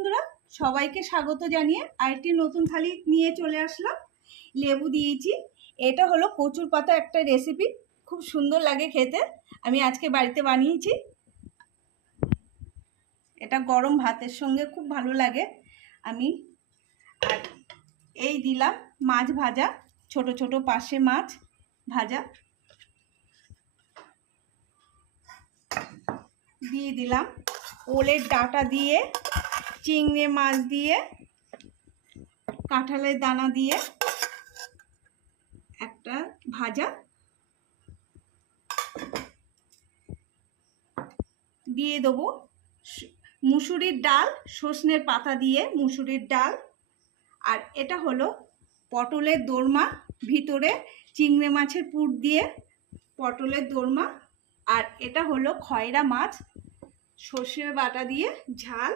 বন্ধুরা, সবাইকে স্বাগত জানিয়ে আরেকটি নতুন থালি নিয়ে চলে আসলাম। লেবু দিয়েছি। এটা হলো কচুর পাতা একটা রেসিপি, খুব সুন্দর লাগে খেতে। আমি আজকে বাড়িতে বানিয়েছি। এটা গরম ভাতের সঙ্গে খুব ভালো লাগে। আমি আর এই দিলাম মাছ ভাজা, ছোট ছোট পাশে মাছ ভাজা দিয়ে দিলাম। ওলের ডাঁটা দিয়ে, চিংড়ি মাছ দিয়ে, কাঁঠালের দানা দিয়ে একটা ভাজা দিয়ে দেবো। মুসুরির ডাল, সজনের পাতা দিয়ে মুসুরির ডাল। আর এটা হলো পটলের দোরমা, ভিতরে চিংড়ি মাছের পুর দিয়ে পটলের দোরমা। আর এটা হলো খয়রা মাছ, সর্ষে বাটা দিয়ে ঝাল